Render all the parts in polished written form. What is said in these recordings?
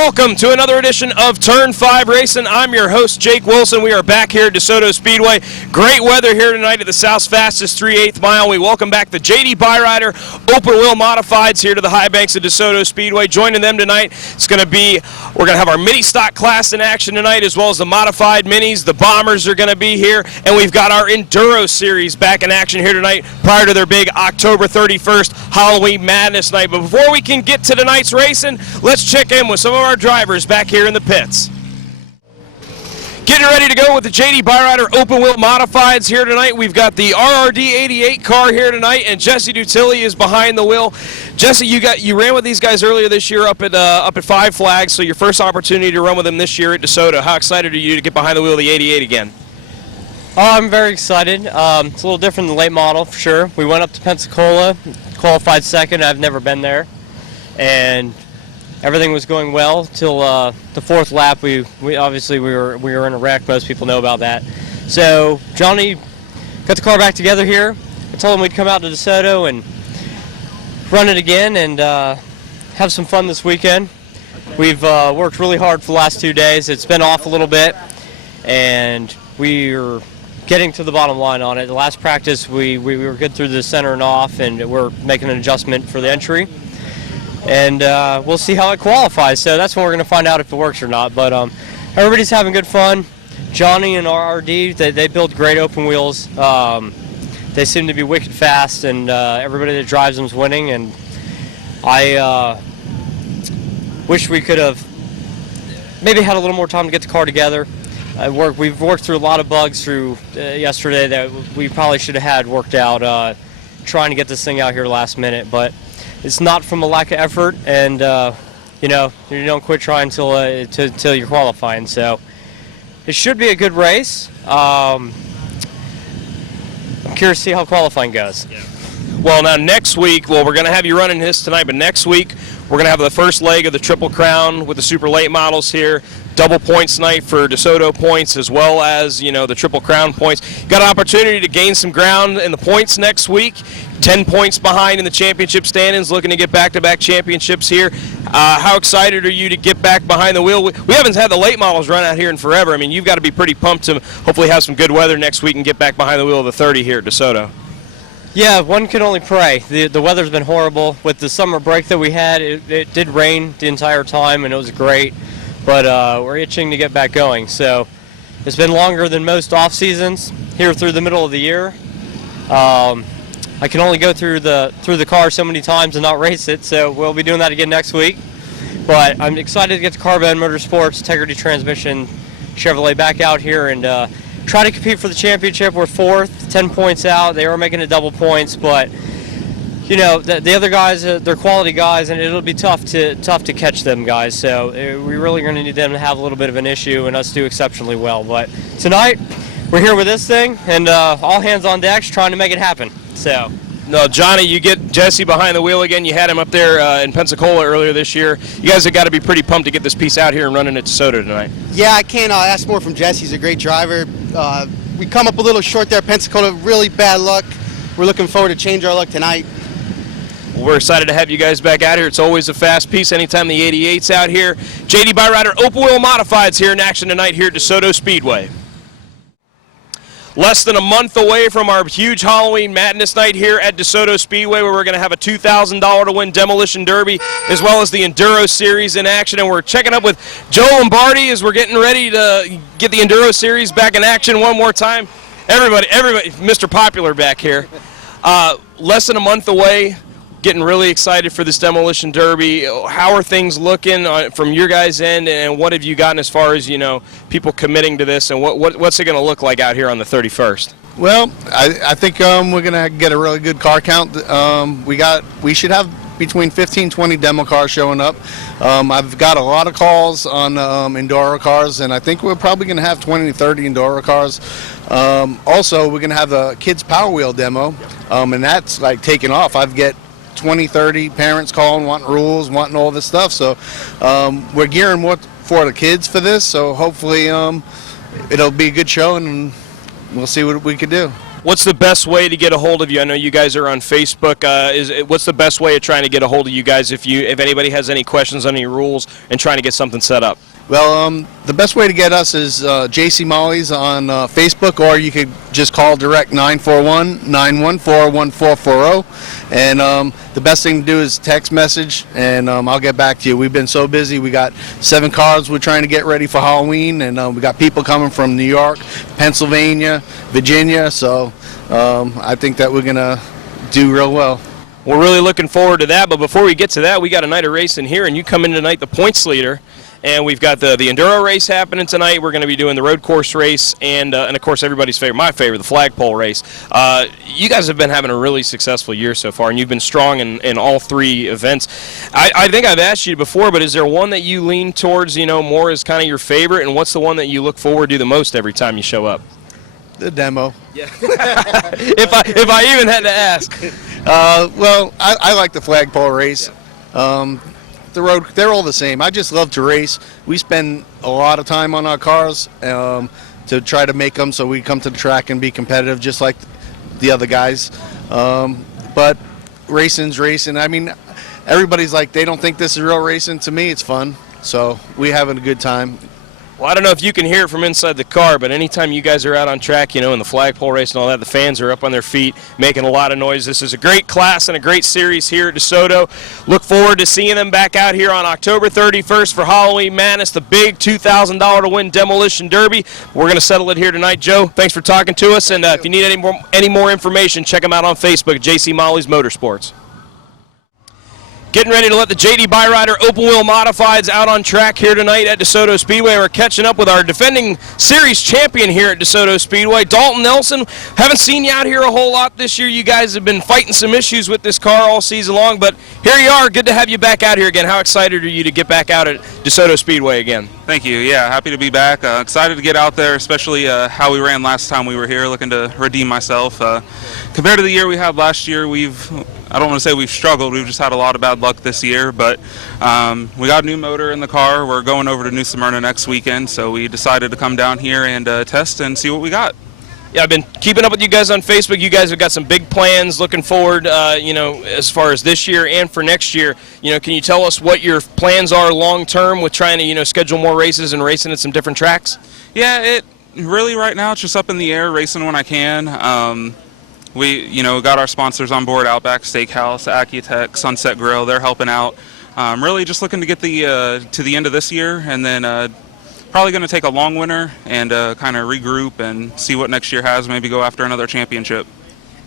welcome to another edition of Turn 5 Racing. I'm your host, Jake Wilson. We are back here at Desoto Speedway. Great weather here tonight at the South's fastest 3/8 mile. We welcome back the JD Byrider Open Wheel Modifieds here to the high banks of Desoto Speedway. Joining them tonight, we're going to have our mini stock class in action tonight, as well as the modified minis. The Bombers are going to be here, and we've got our Enduro Series back in action here tonight prior to their big October 31st Halloween Madness night. But before we can get to tonight's racing, let's check in with some of our drivers back here in the pits. Getting ready to go with the JD Byrider Open Wheel Modifieds here tonight. We've got the RRD 88 car here tonight, and Jesse Dutilli is behind the wheel. Jesse, you ran with these guys earlier this year up at Five Flags, so your first opportunity to run with them this year at DeSoto. How excited are you to get behind the wheel of the 88 again? Oh, I'm very excited. It's a little different than the late model for sure. We went up to Pensacola, qualified second. I've never been there, and everything was going well till the fourth lap. We were in a wreck. Most people know about that. So Johnny got the car back together here. I told him we'd come out to DeSoto and run it again and have some fun this weekend. We've worked really hard for the last 2 days. It's been off a little bit, and we're getting to the bottom line on it. The last practice we were good through the center and off, and we're making an adjustment for the entry. And we'll see how it qualifies. So that's when we're going to find out if it works or not. But everybody's having good fun. Johnny and RRD, they build great open wheels. They seem to be wicked fast, and everybody that drives them's winning. And I wish we could have maybe had a little more time to get the car together. We've worked through a lot of bugs through yesterday that we probably should have had worked out, trying to get this thing out here last minute. But it's not from a lack of effort, and you don't quit trying until you're qualifying. So it should be a good race. I'm curious to see how qualifying goes. Yeah. Well, now next week, we're going to have you running this tonight, but next week we're going to have the first leg of the Triple Crown with the super late models here. Double points night for DeSoto points, as well as the Triple Crown points. Got an opportunity to gain some ground in the points next week. 10 points behind in the championship standings, looking to get back-to-back championships here. How excited are you to get back behind the wheel? We haven't had the late models run out here in forever. I mean, you've got to be pretty pumped to hopefully have some good weather next week and get back behind the wheel of the 30 here at DeSoto. Yeah, one can only pray. The weather's been horrible. With the summer break that we had, it did rain the entire time, and it was great. But we're itching to get back going. So it's been longer than most off seasons here through the middle of the year. I can only go through the car so many times and not race it, so we'll be doing that again next week. But I'm excited to get the Carbon Motorsports Integrity Transmission Chevrolet back out here and try to compete for the championship. We're fourth, 10 points out. They were making it double points, but the other guys, they're quality guys, and it'll be tough to catch them guys. So we really going to need them to have a little bit of an issue and us do exceptionally well. But tonight we're here with this thing, and all hands on deck trying to make it happen. So. No, Johnny, you get Jesse behind the wheel again. You had him up there in Pensacola earlier this year. You guys have got to be pretty pumped to get this piece out here and running at DeSoto tonight. Yeah, I can't ask more from Jesse. He's a great driver. We come up a little short there at Pensacola. Really bad luck. We're looking forward to change our luck tonight. Well, we're excited to have you guys back out here. It's always a fast piece anytime the 88's out here. JD Byrider Open Wheel Modifieds here in action tonight here at DeSoto Speedway. Less than a month away from our huge Halloween Madness night here at DeSoto Speedway, where we're going to have a $2,000 to win Demolition Derby, as well as the Enduro Series in action. And we're checking up with Joe Lombardi as we're getting ready to get the Enduro Series back in action one more time. Everybody, Mr. Popular back here. Less than a month away. Getting really excited for this Demolition Derby. How are things looking from your guys' end, and what have you gotten as far as people committing to this, and what's it going to look like out here on the 31st? Well, I think we're going to get a really good car count. We should have between 15-20 demo cars showing up. I've got a lot of calls on Enduro cars, and I think we're probably going to have 20-30 Enduro cars. Also, we're going to have a kids Power Wheel demo, and that's like taking off. I've get 20-30 parents calling, wanting rules, wanting all this stuff. So we're gearing for the kids for this. So hopefully it'll be a good show, and we'll see what we can do. What's the best way to get a hold of you? I know you guys are on Facebook. What's the best way of trying to get a hold of you guys if anybody has any questions on any rules and trying to get something set up? Well, the best way to get us is JC Molly's on Facebook, or you could just call direct 941-914-1440. And the best thing to do is text message, and I'll get back to you. We've been so busy. We got 7 cars we're trying to get ready for Halloween, and we got people coming from New York, Pennsylvania, Virginia. So I think that we're going to do real well. We're really looking forward to that. But before we get to that, we got a night of racing here, and you come in tonight the points leader. And we've got the enduro race happening tonight. We're going to be doing the road course race and of course everybody's favorite, my favorite, the flagpole race. You guys have been having a really successful year so far, and you've been strong in all 3 events. I think I've asked you before, but is there one that you lean towards, more as kind of your favorite, and what's the one that you look forward to the most every time you show up? The demo. Yeah. if I even had to ask. Well, I like the flagpole race. Yeah. The road, they're all the same. I just love to race. We spend a lot of time on our cars to try to make them so we come to the track and be competitive just like the other guys. But racing's racing. I mean, everybody's like, they don't think this is real racing. To me, it's fun. So we're having a good time. Well, I don't know if you can hear it from inside the car, but anytime you guys are out on track, in the flagpole race and all that, the fans are up on their feet making a lot of noise. This is a great class and a great series here at DeSoto. Look forward to seeing them back out here on October 31st for Halloween Madness, the big $2,000 to win Demolition Derby. We're going to settle it here tonight. Joe, thanks for talking to us, and if you need any more information, check them out on Facebook at JC Molly's Motorsports. Getting ready to let the JD Byrider Open Wheel Modifieds out on track here tonight at DeSoto Speedway. We're catching up with our defending series champion here at DeSoto Speedway, Dalton Nelson. Haven't seen you out here a whole lot this year. You guys have been fighting some issues with this car all season long, but here you are. Good to have you back out here again. How excited are you to get back out at DeSoto Speedway again? Thank you. Yeah, happy to be back. Excited to get out there, especially how we ran last time we were here, looking to redeem myself. Compared to the year we had last year, I don't want to say we've struggled. We've just had a lot of bad luck this year, but we got a new motor in the car. We're going over to New Smyrna next weekend, so we decided to come down here and test and see what we got. Yeah, I've been keeping up with you guys on Facebook. You guys have got some big plans looking forward, as far as this year and for next year. Can you tell us what your plans are long term with trying to, schedule more races and racing at some different tracks? Yeah, it really right now it's just up in the air, racing when I can. We, got our sponsors on board, Outback Steakhouse, Accutech, Sunset Grill. They're helping out. Really just looking to get to the end of this year, and then probably going to take a long winter and kind of regroup and see what next year has, maybe go after another championship.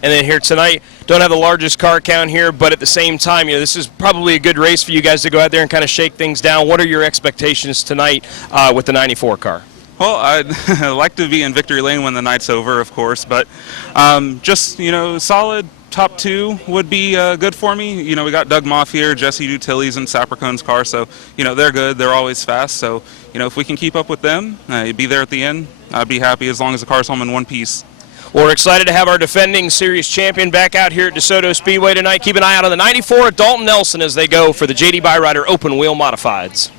And then here tonight, don't have the largest car count here, but at the same time, this is probably a good race for you guys to go out there and kind of shake things down. What are your expectations tonight with the 94 car? Well, I'd like to be in victory lane when the night's over, of course, but just, solid top 2 would be good for me. We got Doug Moff here, Jesse Dutilli's and Sapricone's car, so, they're good. They're always fast, so, if we can keep up with them, be there at the end, I'd be happy as long as the car's home in one piece. Well, we're excited to have our defending series champion back out here at DeSoto Speedway tonight. Keep an eye out on the 94 at Dalton Nelson as they go for the JD Byrider Open Wheel Modifieds.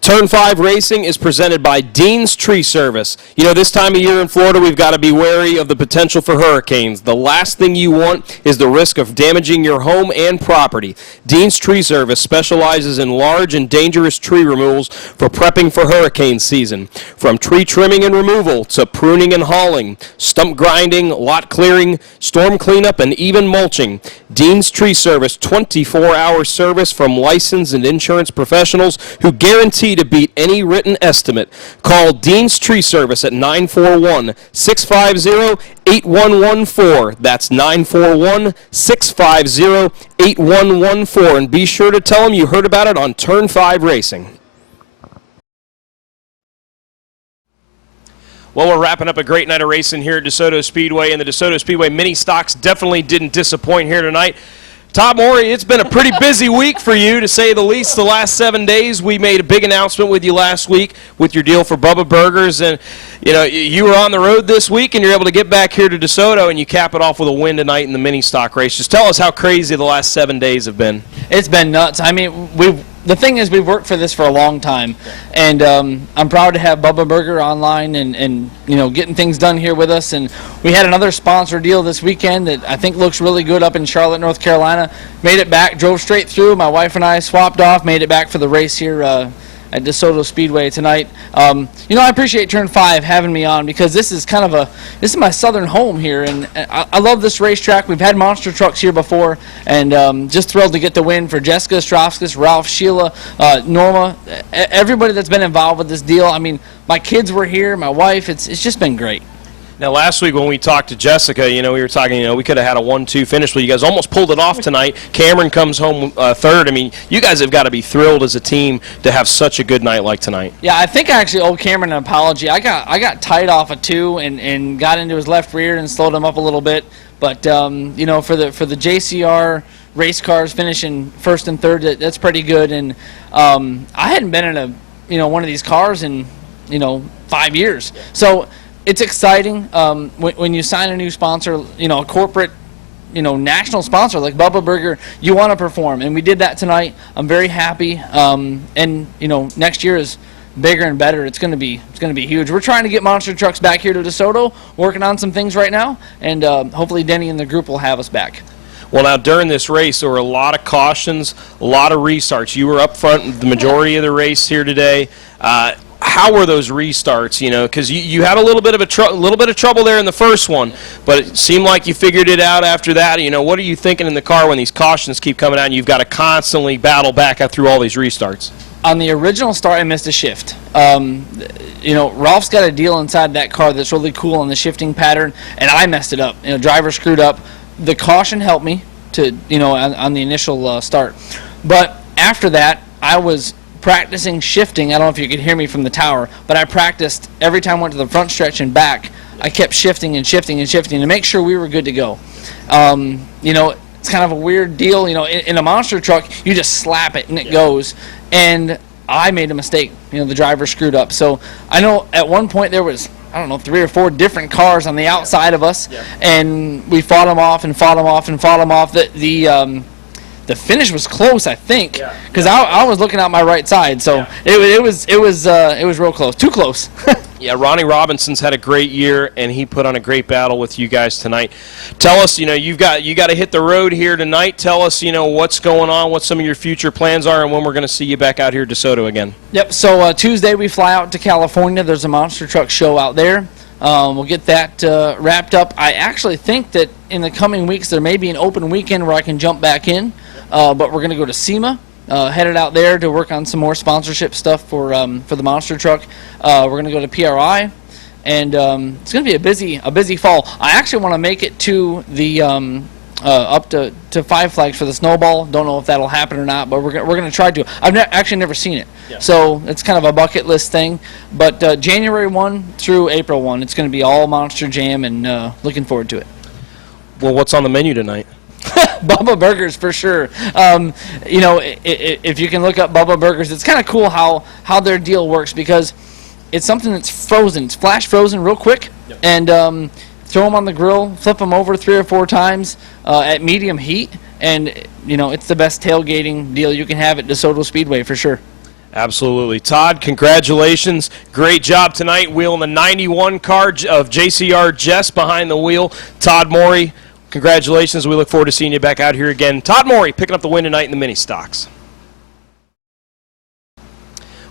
Turn 5 Racing is presented by Dean's Tree Service. This time of year in Florida, we've got to be wary of the potential for hurricanes. The last thing you want is the risk of damaging your home and property. Dean's Tree Service specializes in large and dangerous tree removals for prepping for hurricane season. From tree trimming and removal to pruning and hauling, stump grinding, lot clearing, storm cleanup, and even mulching. Dean's Tree Service, 24-hour service from licensed and insurance professionals who guarantee to beat any written estimate. Call Dean's Tree Service at 941-650-8114. That's 941-650-8114. And be sure to tell them you heard about it on Turn 5 Racing. Well, we're wrapping up a great night of racing here at DeSoto Speedway, and the DeSoto Speedway mini stocks definitely didn't disappoint here tonight. Todd Morey, it's been a pretty busy week for you, to say the least, the last 7 days. We made a big announcement with you last week with your deal for Bubba Burgers, and you were on the road this week, and you're able to get back here to DeSoto, and you cap it off with a win tonight in the mini stock race. Just tell us how crazy the last 7 days have been. It's been nuts. I mean, the thing is, we've worked for this for a long time, and I'm proud to have Bubba Burger online and getting things done here with us. And we had another sponsor deal this weekend that I think looks really good up in Charlotte, North Carolina. Made it back, drove straight through. My wife and I swapped off, made it back for the race here at Desoto Speedway tonight. I appreciate Turn 5 having me on, because this is this is my southern home here, and I love this racetrack. We've had monster trucks here before, and just thrilled to get the win for Jessica Ostrovskis, Ralph, Sheila, Norma, everybody that's been involved with this deal. I mean, my kids were here, my wife. It's just been great. Now, last week when we talked to Jessica, we were talking, we could have had a 1-2 finish, but you guys almost pulled it off tonight. Cameron comes home third. I mean, you guys have got to be thrilled as a team to have such a good night like tonight. Yeah, I think I actually owe Cameron an apology. I got tight off a 2 and got into his left rear and slowed him up a little bit. But for the JCR race cars finishing first and third, that's pretty good. And I hadn't been in one of these cars in 5 years. So it's exciting when you sign a new sponsor, a corporate, national sponsor like Bubba Burger. You want to perform, and we did that tonight. I'm very happy, and next year is bigger and better. It's going to be huge. We're trying to get monster trucks back here to DeSoto, working on some things right now, and hopefully Denny and the group will have us back. Well, now, during this race, there were a lot of cautions, a lot of restarts. You were up front the majority of the race here today. How were those restarts? Because you had a little bit of trouble there in the first one, but it seemed like you figured it out after that. What are you thinking in the car when these cautions keep coming out and you've got to constantly battle back through all these restarts? On the original start, I missed a shift. Ralph's got a deal inside that car that's really cool on the shifting pattern, and I messed it up. Driver screwed up. The caution helped me to, on the initial start. But after that, I was practicing shifting. I don't know if you could hear me from the tower, but I practiced every time I went to the front stretch and back. I kept shifting and shifting and shifting to make sure we were good to go. It's kind of a weird deal. In a monster truck, you just slap it and it goes. And I made a mistake. The driver screwed up. So I know at one point there was, 3 or 4 different cars on the outside of us, and we fought them off and fought them off and fought them off. The finish was close, I think, because I was looking out my right side, so it was real close, too close. Yeah, Ronnie Robinson's had a great year, and he put on a great battle with you guys tonight. Tell us, you got to hit the road here tonight. Tell us, what's going on, what some of your future plans are, and when we're going to see you back out here at DeSoto again. Yep. So Tuesday we fly out to California. There's a monster truck show out there. We'll get that wrapped up. I actually think that in the coming weeks there may be an open weekend where I can jump back in. But we're going to go to SEMA, headed out there to work on some more sponsorship stuff for the monster truck. We're going to go to PRI, and it's going to be a busy fall. I actually want to make it to the up to Five Flags for the snowball. Don't know if that'll happen or not, but we're going to try to. I've actually never seen it, so it's kind of a bucket list thing. But January 1 through April 1, it's going to be all Monster Jam, and looking forward to it. Well, what's on the menu tonight? Bubba Burgers for sure. If you can look up Bubba Burgers, it's kind of cool how their deal works, because it's something that's frozen. It's flash frozen real quick, and throw them on the grill, flip them over 3 or 4 times at medium heat, and it's the best tailgating deal you can have at DeSoto Speedway for sure. Absolutely. Todd, congratulations. Great job tonight wheeling the 91 car of JCR Jess behind the wheel. Todd Morey, congratulations. We look forward to seeing you back out here again. Todd Morey picking up the win tonight in the mini stocks.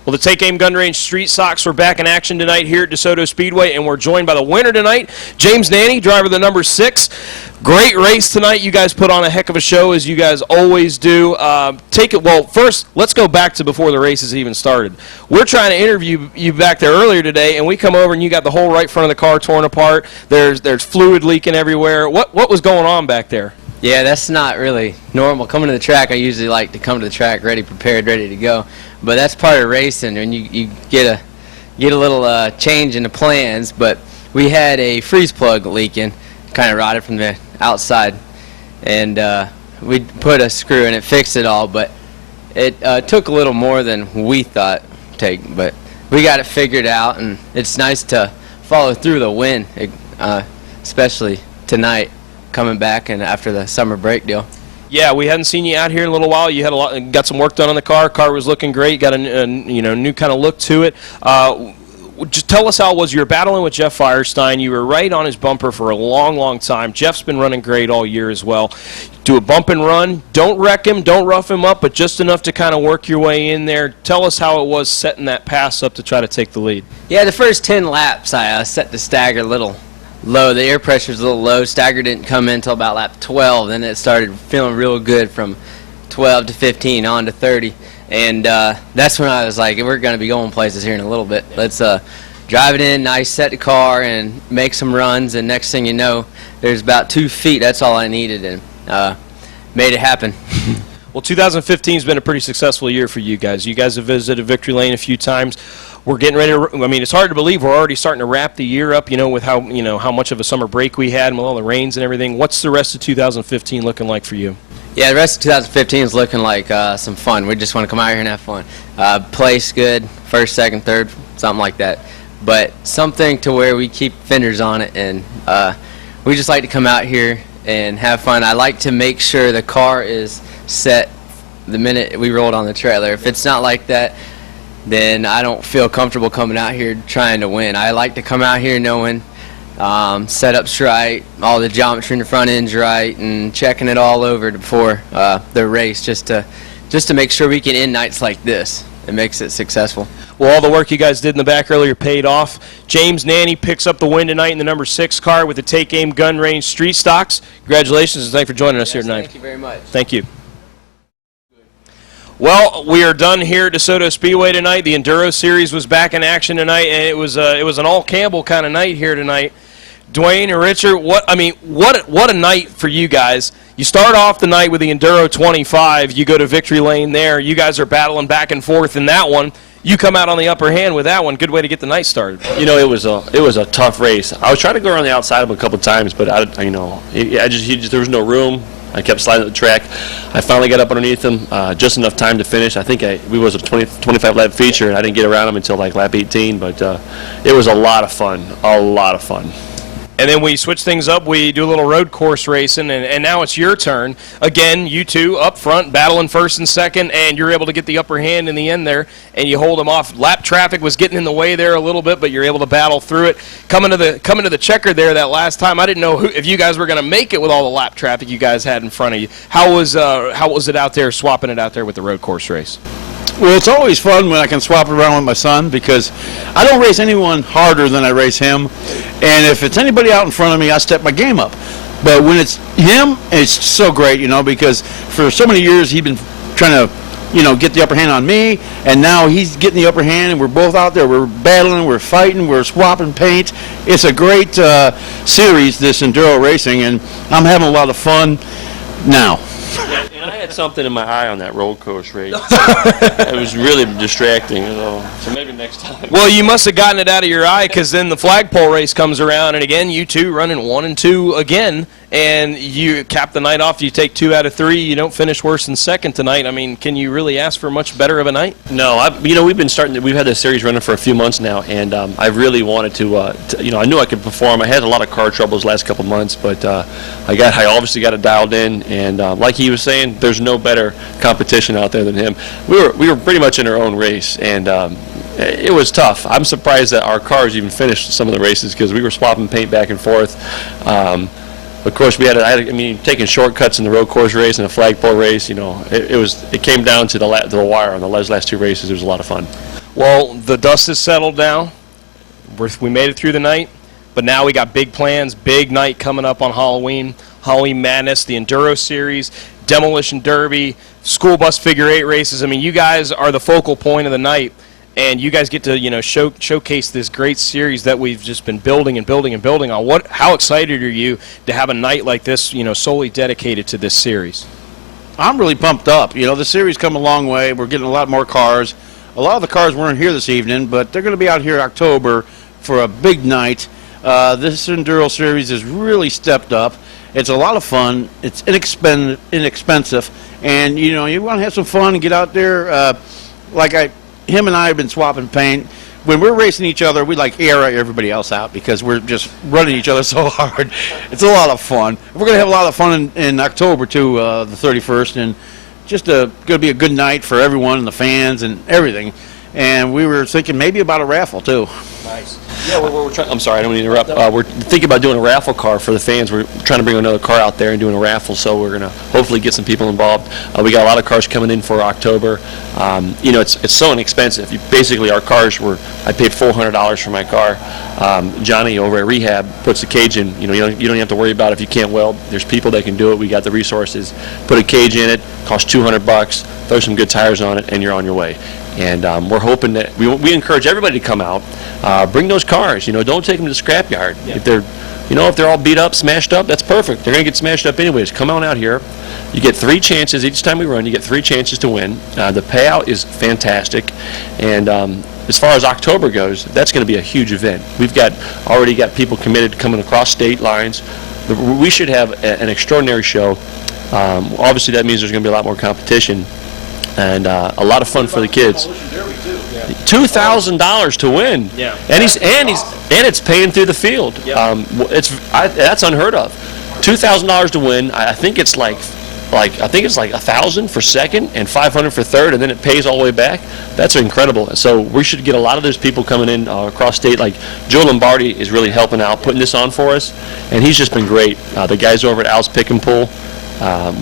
Well, the Take Aim Gun Range Street Stocks are back in action tonight here at DeSoto Speedway, and we're joined by the winner tonight, James Nanny, driver of the number 6. Great race tonight. You guys put on a heck of a show, as you guys always do. Well, first, let's go back to before the race has even started. We're trying to interview you back there earlier today, and we come over and you got the whole right front of the car torn apart. There's fluid leaking everywhere. What was going on back there? Yeah, that's not really normal. Coming to the track, I usually like to come to the track ready, prepared, ready to go. But that's part of racing, and you get a little change in the plans. But we had a freeze plug leaking, kind of rotted from the outside, and we put a screw in it, fixed it all. But it took a little more than we thought it'd take. But we got it figured out, and it's nice to follow through the win, especially tonight, coming back and after the summer break deal. Yeah, we hadn't seen you out here in a little while. You had got some work done on the car. Car was looking great. Got a new kind of look to it. Just tell us how it was. You were battling with Jeff Firestein. You were right on his bumper for a long, long time. Jeff's been running great all year as well. Do a bump and run. Don't wreck him. Don't rough him up, but just enough to kind of work your way in there. Tell us how it was setting that pass up to try to take the lead. Yeah, the first 10 laps I set the stagger a little low. The air pressure's a little low. Stagger didn't come in until about lap 12. Then it started feeling real good from 12 to 15 on to 30. And that's when I was like, we're going to be going places here in a little bit. Let's drive it in, nice, set the car, and make some runs. And next thing you know, there's about 2 feet. That's all I needed, and made it happen. Well, 2015 has been a pretty successful year for you guys. You guys have visited Victory Lane a few times. We're getting ready to, I mean, it's hard to believe we're already starting to wrap the year up, with how much of a summer break we had and with all the rains and everything. What's the rest of 2015 looking like for you? Yeah, the rest of 2015 is looking like some fun. We just want to come out here and have fun. Place good, first, second, third, something like that. But something to where we keep fenders on it, and we just like to come out here and have fun. I like to make sure the car is set the minute we roll it on the trailer. If it's not like that, then I don't feel comfortable coming out here trying to win. I like to come out here knowing setup's right, all the geometry in the front end's right, and checking it all over before the race, just to make sure we can end nights like this. It makes it successful. Well, all the work you guys did in the back earlier paid off. James Nanny picks up the win tonight in the number 6 car with the Take Aim Gun Range Street Stocks. Congratulations, and thanks for joining us here tonight. Thank you very much. Thank you. Well, we are done here at Desoto Speedway tonight. The Enduro Series was back in action tonight, and it was an all Campbell kind of night here tonight. Dwayne and Richard, what a night for you guys. You start off the night with the Enduro 25. You go to Victory Lane there. You guys are battling back and forth in that one. You come out on the upper hand with that one. Good way to get the night started. It was a tough race. I was trying to go around the outside of him a couple of times, but there was no room. I kept sliding the track. I finally got up underneath him, just enough time to finish. I think we was a 25 lap feature, and I didn't get around him until like lap 18. But it was a lot of fun. And then we switch things up. We do a little road course racing, and now it's your turn. Again, you two up front, battling first and second, and you're able to get the upper hand in the end there, and you hold them off. Lap traffic was getting in the way there a little bit, but you're able to battle through it. Coming to the checker there that last time, I didn't know if you guys were going to make it with all the lap traffic you guys had in front of you. How was it out there, swapping it out there with the road course race? Well, it's always fun when I can swap it around with my son, because I don't race anyone harder than I race him. And if it's anybody out in front of me, I step my game up. But when it's him, it's so great, because for so many years he's been trying to, get the upper hand on me, and now he's getting the upper hand, and we're both out there. We're battling, we're fighting, we're swapping paint. It's a great series, this enduro racing, and I'm having a lot of fun now. Yeah, and I had something in my eye on that road course race. It was really distracting, so maybe next time. Well, you must have gotten it out of your eye, because then the flagpole race comes around, and again, you two running 1 and 2 again, and you cap the night off. You take 2 out of 3. You don't finish worse than second tonight. I mean, can you really ask for much better of a night? No, we've had this series running for a few months now, and I really wanted to I knew I could perform. I had a lot of car troubles last couple months, but I obviously got it dialed in, and like he was saying, there's no better competition out there than him. We were pretty much in our own race, and it was tough. I'm surprised that our cars even finished some of the races, because we were swapping paint back and forth. Of course, taking shortcuts in the road course race and the flagpole race. It came down to the wire on the last 2 races. It was a lot of fun. Well, the dust has settled now. We made it through the night, but now we got big plans. Big night coming up on Halloween Madness, the Enduro Series, Demolition Derby, school bus figure 8 races. I mean, you guys are the focal point of the night, and you guys get to showcase this great series that we've just been building and building and building on. How excited are you to have a night like this, solely dedicated to this series? I'm really pumped up. The series come a long way. We're getting a lot more cars. A lot of the cars weren't here this evening, but they're going to be out here in October for a big night. This Enduro Series has really stepped up. It's a lot of fun. It's inexpensive, and you want to have some fun and get out there. Him and I have been swapping paint. when we're racing each other, we like air everybody else out because we're just running each other so hard. It's a lot of fun. We're going to have a lot of fun in October, too, the 31st, and just going to be a good night for everyone and the fans and everything. And we were thinking maybe about a raffle, too. Nice. Yeah, we're trying. I'm sorry, I don't mean to interrupt. We're thinking about doing a raffle car for the fans. We're trying to bring another car out there and doing a raffle, so we're going to hopefully get some people involved. We got a lot of cars coming in for October. You know, it's so inexpensive. Basically, our cars I paid $400 for my car. Johnny over at Rehab puts the cage in. You know, you don't have to worry about if you can't weld. There's people that can do it. We got the resources. Put a cage in it. Costs $200. Throw some good tires on it, and you're on your way. And we're hoping that we encourage everybody to come out, bring those cars. You know, don't take them to the scrapyard. Yeah. If they're all beat up, smashed up, that's perfect. They're going to get smashed up anyways. Come on out here. You get 3 chances each time we run. You get 3 chances to win. The payout is fantastic, and as far as October goes, that's going to be a huge event. We've already got people committed coming across state lines. We should have an extraordinary show. Obviously, that means there's going to be a lot more competition. And a lot of fun for the kids. $2,000 to win. Yeah. And it's paying through the field. Yep. That's unheard of. $2,000 to win. I think it's like $1,000 for second and $500 for third, and then it pays all the way back. That's incredible. So we should get a lot of those people coming in across state. Like Joe Lombardi is really helping out, putting this on for us, and he's just been great. The guys over at Al's Pick and Pull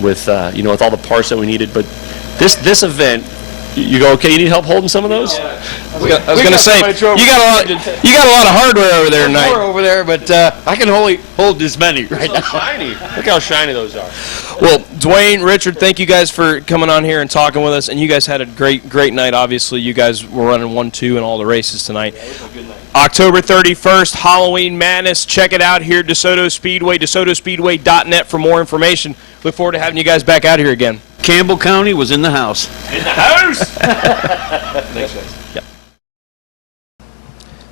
with all the parts that we needed, but. This event, you go, okay, you need help holding some of those? Yeah. I was going to say, you got a lot of hardware over there tonight. More over there, but I can only hold this many right now. Shiny. Look how shiny those are. Well, Dwayne, Richard, thank you guys for coming on here and talking with us. And you guys had a great night. Obviously, you guys were running 1-2 in all the races tonight. Yeah, it was a good night. October 31st, Halloween Madness. Check it out here at Desoto Speedway, DesotoSpeedway.net for more information. Look forward to having you guys back out here again. Campbell County was in the house. In the house? Thanks, guys. Yep.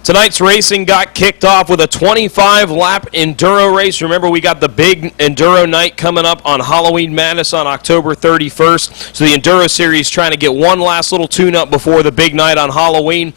Tonight's racing got kicked off with a 25-lap enduro race. Remember, we got the big enduro night coming up on Halloween Madness on October 31st. So the enduro series trying to get one last little tune-up before the big night on Halloween.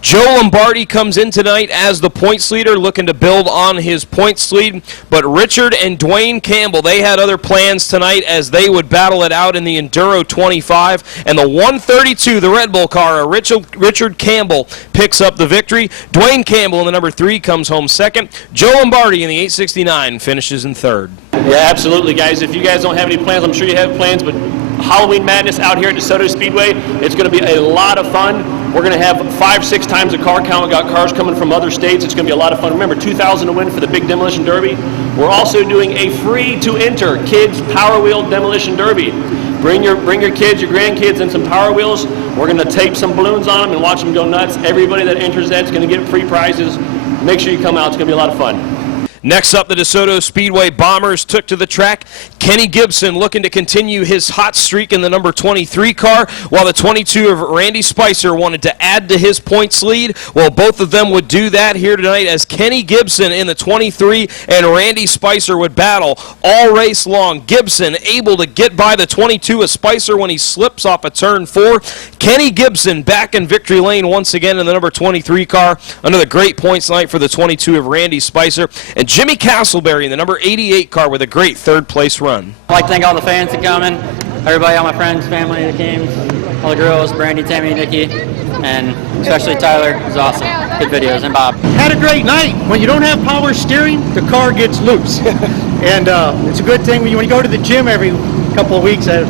Joe Lombardi comes in tonight as the points leader, looking to build on his points lead. But Richard and Dwayne Campbell, they had other plans tonight as they would battle it out in the Enduro 25. And the 132, the Red Bull car, Richard Campbell picks up the victory. Dwayne Campbell in the number 3 comes home second. Joe Lombardi in the 869 finishes in third. Yeah, absolutely, guys. If you guys don't have any plans, I'm sure you have plans, but Halloween Madness out here at DeSoto Speedway, it's going to be a lot of fun. We're going to have 5-6 times the car count. We've got cars coming from other states. It's going to be a lot of fun. Remember, $2,000 to win for the Big Demolition Derby. We're also doing a free-to-enter Kids Power Wheel Demolition Derby. Bring your kids, your grandkids, and some Power Wheels. We're going to tape some balloons on them and watch them go nuts. Everybody that enters that is going to get free prizes. Make sure you come out. It's going to be a lot of fun. Next up, the DeSoto Speedway Bombers took to the track. Kenny Gibson looking to continue his hot streak in the number 23 car, while the 22 of Randy Spicer wanted to add to his points lead. Well, both of them would do that here tonight as Kenny Gibson in the 23 and Randy Spicer would battle all race long. Gibson able to get by the 22 of Spicer when he slips off a turn 4. Kenny Gibson back in victory lane once again in the number 23 car. Another great points night for the 22 of Randy Spicer. And Jimmy Castleberry in the number 88 car with a great third-place run. I'd like to thank all the fans for coming, everybody, all my friends, family that came, all the girls, Brandy, Tammy, Nikki, and especially Tyler. It was awesome. Good videos, and Bob. Had a great night. When you don't have power steering, the car gets loose. And it's a good thing when you go to the gym every couple of weeks, that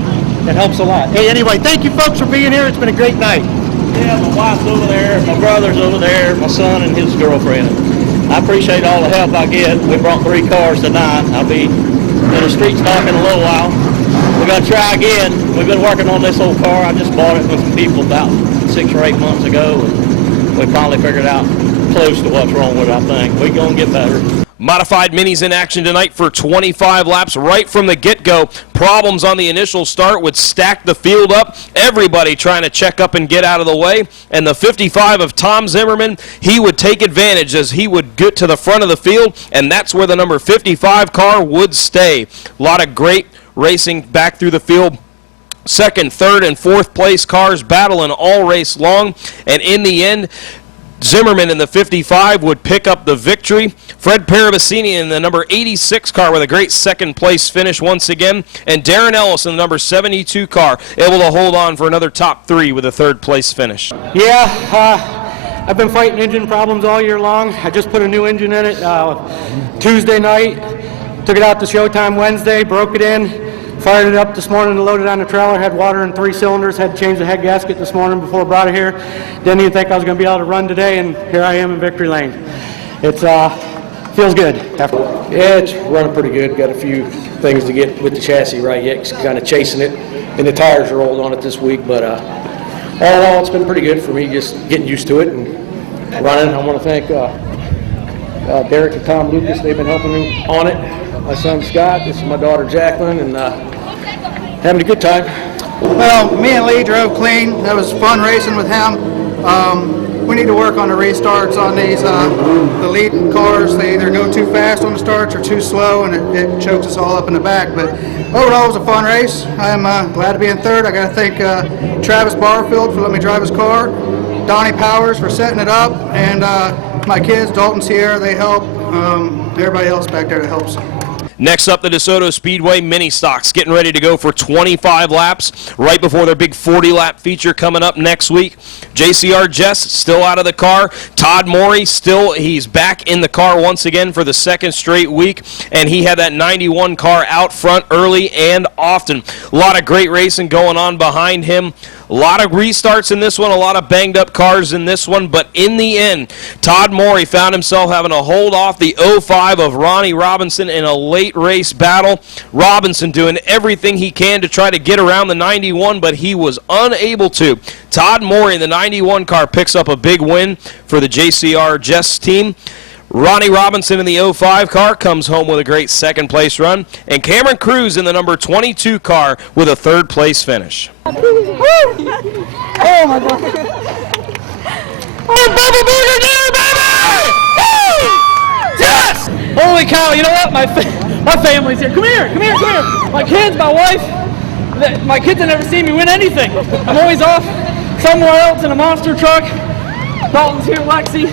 helps a lot. Hey, anyway, thank you folks for being here. It's been a great night. Yeah, my wife's over there, my brother's over there, my son and his girlfriend. I appreciate all the help I get. We brought 3 cars tonight. I'll be in the street stock in a little while. We're going to try again. We've been working on this old car. I just bought it with some people about 6 or 8 months ago, and we finally figured out close to what's wrong with it, I think. We're going to get better. Modified minis in action tonight for 25 laps right from the get-go. Problems on the initial start would stack the field up. Everybody trying to check up and get out of the way. And the 55 of Tom Zimmerman, he would take advantage as he would get to the front of the field, and that's where the number 55 car would stay. A lot of great racing back through the field. Second, third, and fourth place cars battling all race long. And in the end, Zimmerman in the 55 would pick up the victory. Fred Paravicini in the number 86 car with a great second place finish once again. And Darren Ellis in the number 72 car able to hold on for another top 3 with a third place finish. Yeah, I've been fighting engine problems all year long. I just put a new engine in it Tuesday night. Took it out to Showtime Wednesday, broke it in. Fired it up this morning and loaded on the trailer, had water in 3 cylinders, had to change the head gasket this morning before I brought it here. Didn't even think I was going to be able to run today, and here I am in victory lane. It feels good. Yeah, it's running pretty good. Got a few things to get with the chassis right yet, kind of chasing it, and the tires are old on it this week, but all in all, it's been pretty good for me, just getting used to it and running. I want to thank Derek and Tom Lucas. They've been helping me on it. My son Scott, this is my daughter Jacqueline, and having a good time. Well, me and Lee drove clean. That was fun racing with him. We need to work on the restarts on these. The lead cars, they either go too fast on the starts or too slow, and it chokes us all up in the back. But overall, it was a fun race. I'm glad to be in third. I got to thank Travis Barfield for letting me drive his car, Donnie Powers for setting it up, and my kids, Dalton Sierra, they help. Everybody else back there that helps. Next up, the Desoto Speedway mini stocks getting ready to go for 25 laps right before their big 40-lap feature coming up next week. JCR Jess still out of the car. Todd Morey he's back in the car once again for the second straight week, and he had that 91 car out front early and often. A lot of great racing going on behind him. A lot of restarts in this one, a lot of banged up cars in this one, but in the end, Todd Morey found himself having to hold off the 05 of Ronnie Robinson in a late race battle. Robinson doing everything he can to try to get around the 91, but he was unable to. Todd Morey in the 91 car picks up a big win for the JCR Jess team. Ronnie Robinson in the 05 car comes home with a great second place run, and Cameron Cruz in the number 22 car with a third place finish. Oh my God. Bubble Burger dinner, baby! Woo! Yes! Holy cow, you know what? My family's here. Come here. My kids, my wife, my kids have never seen me win anything. I'm always off somewhere else in a monster truck. Dalton's here, Lexi,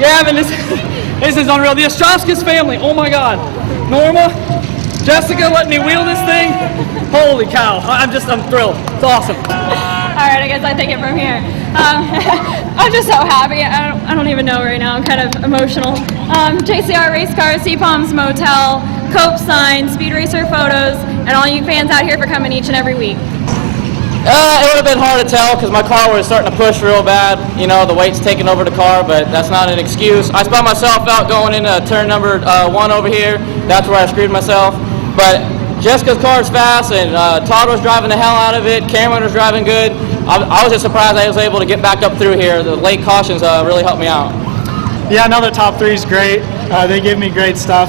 Gavin, this is unreal. The Ostrovskis family, oh my God. Norma, Jessica letting me wheel this thing. Holy cow, I'm thrilled. It's awesome. All right, I guess I take it from here. I'm just so happy. I don't even know right now. I'm kind of emotional. JCR Race Cars, CPOM's Motel, Cope Sign, Speed Racer Photos, and all you fans out here for coming each and every week. It would have been hard to tell because my car was starting to push real bad. You know, the weight's taking over the car, but that's not an excuse. I spun myself out going into turn number 1 over here. That's where I screwed myself. But Jessica's car is fast, and Todd was driving the hell out of it. Cameron was driving good. I was just surprised I was able to get back up through here. The late cautions really helped me out. Yeah, another top 3 is great. They give me great stuff.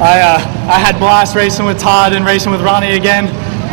I had blast racing with Todd and racing with Ronnie again.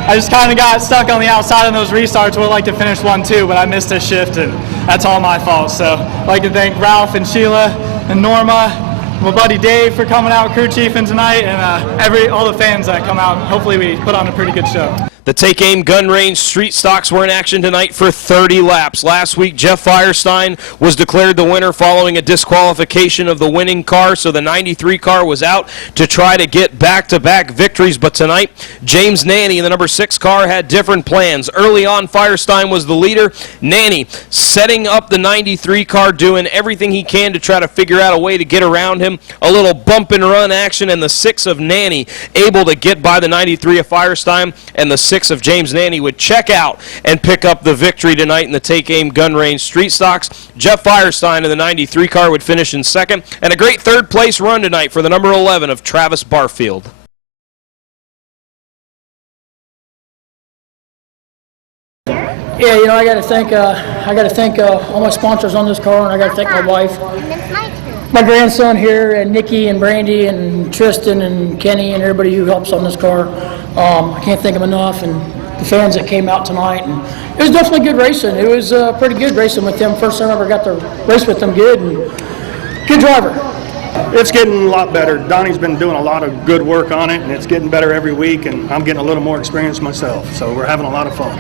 I just kind of got stuck on the outside on those restarts. Would like to finish 1-2, but I missed a shift, and that's all my fault. So I'd like to thank Ralph and Sheila and Norma, my buddy Dave for coming out crew chiefing tonight, and all the fans that come out. Hopefully we put on a pretty good show. The Take Aim Gun Range Street Stocks were in action tonight for 30 laps. Last week, Jeff Firestein was declared the winner following a disqualification of the winning car, so the 93 car was out to try to get back-to-back victories. But tonight, James Nanny in the number 6 car had different plans. Early on, Firestein was the leader. Nanny setting up the 93 car, doing everything he can to try to figure out a way to get around him. A little bump and run action, and the 6 of Nanny able to get by the 93 of Firestein, and the 6 of James Nanny would check out and pick up the victory tonight in the Take Aim Gun Range Street Stocks. Jeff Firestein in the 93 car would finish in second, and a great third place run tonight for the number 11 of Travis Barfield. Yeah, you know, I got to thank all my sponsors on this car, and I got to thank my wife, my grandson here, and Nikki and Brandy and Tristan and Kenny and everybody who helps on this car. I can't thank them enough, and the fans that came out tonight. And it was definitely good racing. It was pretty good racing with them. First time I ever got to race with them good, and good driver. It's getting a lot better. Donnie's been doing a lot of good work on it, and it's getting better every week, and I'm getting a little more experience myself, so we're having a lot of fun.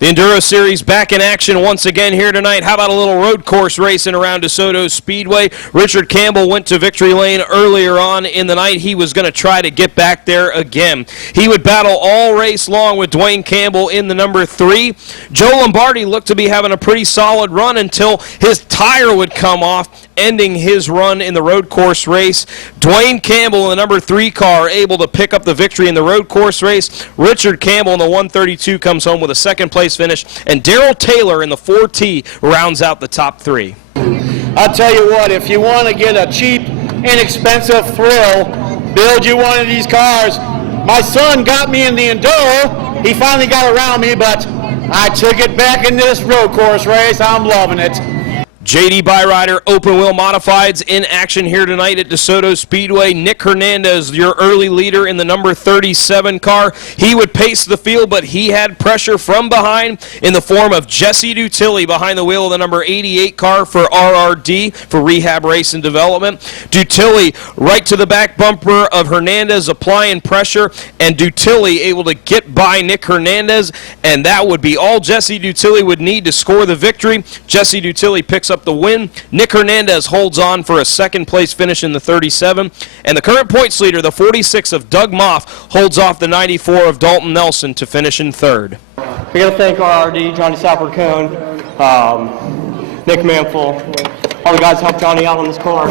The Enduro Series back in action once again here tonight. How about a little road course racing around Desoto Speedway? Richard Campbell went to victory lane earlier on in the night. He was going to try to get back there again. He would battle all race long with Dwayne Campbell in the number 3. Joe Lombardi looked to be having a pretty solid run until his tire would come off, ending his run in the road course race. Dwayne Campbell in the number 3 car able to pick up the victory in the road course race. Richard Campbell in the 132 comes home with a second place finish, and Daryl Taylor in the 4T rounds out the top 3. I'll tell you what, if you want to get a cheap, inexpensive thrill, build you one of these cars. My son got me in the Enduro. He finally got around me, but I took it back in this road course race. I'm loving it. JD Byrider Open Wheel Modifieds in action here tonight at DeSoto Speedway. Nick Hernandez, your early leader in the number 37 car. He would pace the field, but he had pressure from behind in the form of Jesse Dutilli behind the wheel of the number 88 car for RRD, for Rehab Race and Development. Dutilli right to the back bumper of Hernandez, applying pressure, and Dutilli able to get by Nick Hernandez, and that would be all Jesse Dutilli would need to score the victory. Jesse Dutilli picks up the win. Nick Hernandez holds on for a second place finish in the 37, and the current points leader, the 46 of Doug Moff, holds off the 94 of Dalton Nelson to finish in third. We got to thank RRD, Johnny Sapper-Cone, Nick Manful, all the guys who helped Johnny out on this car.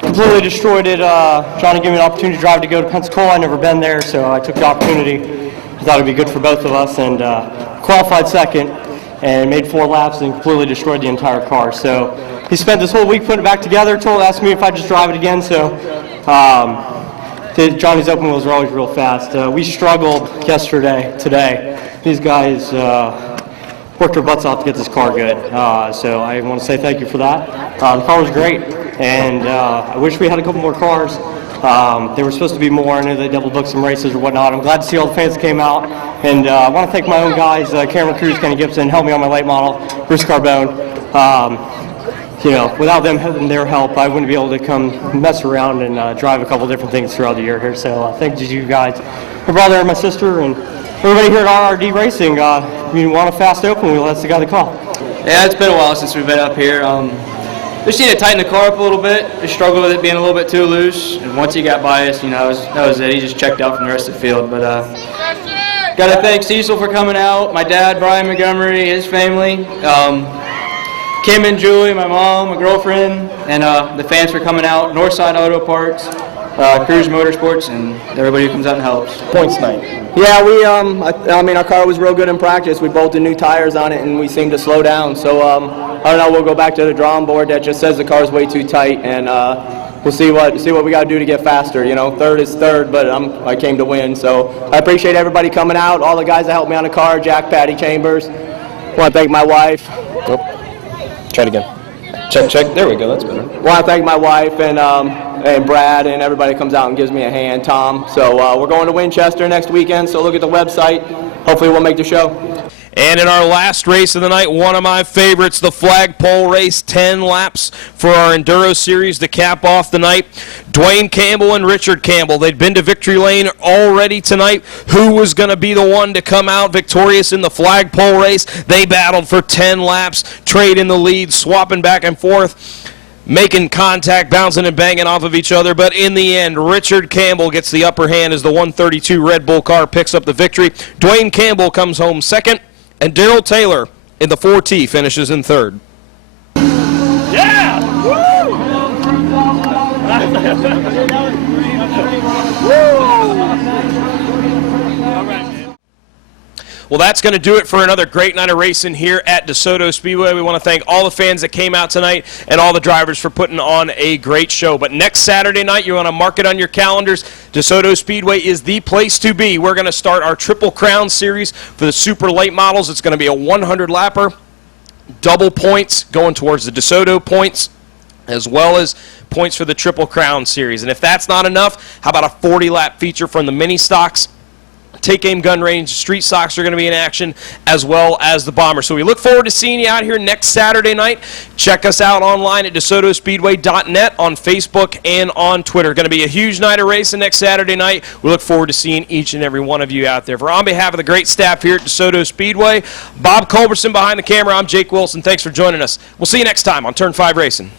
Completely destroyed it. Johnny gave me an opportunity to drive to go to Pensacola. I'd never been there, so I took the opportunity. I thought it would be good for both of us, and qualified second and made 4 laps and completely destroyed the entire car. So he spent this whole week putting it back together, asked me if I'd just drive it again. So Johnny's open wheels are always real fast. We struggled today. These guys worked their butts off to get this car good. So I want to say thank you for that. The car was great, and I wish we had a couple more cars. There were supposed to be more. I know they double booked some races or whatnot. I'm glad to see all the fans that came out. And I want to thank my own guys, Cameron Cruz, Kenny Gibson, helped me on my late model, Bruce Carbone. Without them having their help, I wouldn't be able to come mess around and drive a couple different things throughout the year here. So thank you guys, my brother and my sister, and everybody here at RRD Racing. You want a fast open wheel, that's the guy to call. Yeah, it's been a while since we've been up here. Just need to tighten the car up a little bit. Just struggled with it being a little bit too loose. And once he got by us, that was it. He just checked out from the rest of the field. But got to thank Cecil for coming out. My dad, Brian Montgomery, his family, Kim and Julie, my mom, my girlfriend, and the fans for coming out. Northside Auto Parts, Cruise Motorsports, and everybody who comes out and helps. Points night. Yeah, we our car was real good in practice. We bolted new tires on it, and we seemed to slow down. So I don't know. We'll go back to the drawing board. That just says the car's way too tight, and we'll see what we got to do to get faster. Third is third, but I came to win. So I appreciate everybody coming out. All the guys that helped me on the car, Jack, Patty Chambers. I want to thank my wife. Oh. Try it again. Check. There we go. That's better. I want to thank my wife and Brad and everybody that comes out and gives me a hand, Tom. So we're going to Winchester next weekend, so look at the website. Hopefully we'll make the show. And in our last race of the night, one of my favorites, the flagpole race, 10 laps for our Enduro Series to cap off the night. Dwayne Campbell and Richard Campbell, they'd been to victory lane already tonight. Who was going to be the one to come out victorious in the flagpole race? They battled for 10 laps, trading the lead, swapping back and forth, making contact, bouncing and banging off of each other. But in the end, Richard Campbell gets the upper hand as the 132 Red Bull car picks up the victory. Dwayne Campbell comes home second, and Daryl Taylor in the 4T finishes in third. Yeah! Woo! Well, that's going to do it for another great night of racing here at DeSoto Speedway. We want to thank all the fans that came out tonight and all the drivers for putting on a great show. But next Saturday night, you want to mark it on your calendars. DeSoto Speedway is the place to be. We're going to start our Triple Crown Series for the super late models. It's going to be a 100-lapper, double points going towards the DeSoto points, as well as points for the Triple Crown Series. And if that's not enough, how about a 40-lap feature from the mini stocks? Take Aim Gun Range, Street Socks are going to be in action, as well as the Bomber. So we look forward to seeing you out here next Saturday night. Check us out online at DeSotoSpeedway.net, on Facebook and on Twitter. Going to be a huge night of racing next Saturday night. We look forward to seeing each and every one of you out there. On behalf of the great staff here at DeSoto Speedway, Bob Culberson behind the camera, I'm Jake Wilson. Thanks for joining us. We'll see you next time on Turn 5 Racing.